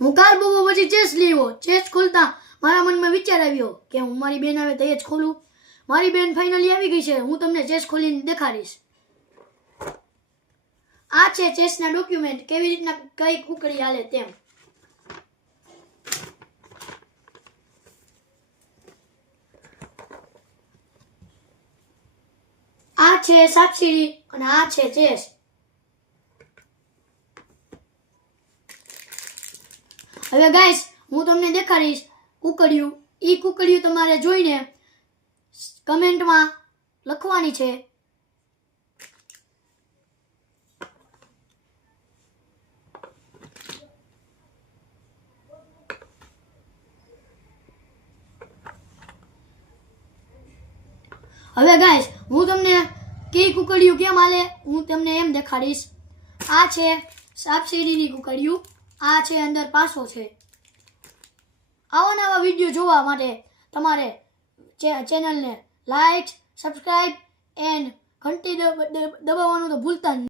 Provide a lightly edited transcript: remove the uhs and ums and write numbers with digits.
હું કાર બહુ પછી ચેસ લેવો. ચેસ ખોલતા મારા મનમાં વિચાર આવ્યો કે હું મારી બેન આવે તો એ જ ખોલું. મારી બેન ફાઇનલી આવી ગઈ છે. હું તમને ચેસ ખોલીને દેખાડીશ. આ છે ચેસના ડોક્યુમેન્ટ, કેવી રીતના કઈ કુકડી હાલે તેમ. આ છે સાપસીડી અને આ છે ચેસ. હવે ગાઈસ હું તમને દેખાડીશ કુકડીયું. ઈ કુકડીયું તમારે જોઈને કમેન્ટમાં લખવાની છે. હવે ગાઈસ હું તમને કઈ કુકડીયું કેમ હાલે હું તમને એમ દેખાડીશ. આ છે સાપસીડીની કુકડીયું, આ છે અંદર પાસો છે. આવા નવા વિડીયો જોવા માટે તમારે ચેનલને લાઈક, સબસ્ક્રાઇબ એન્ડ ઘંટી દબાવવાનું તો ભૂલતા નહીં.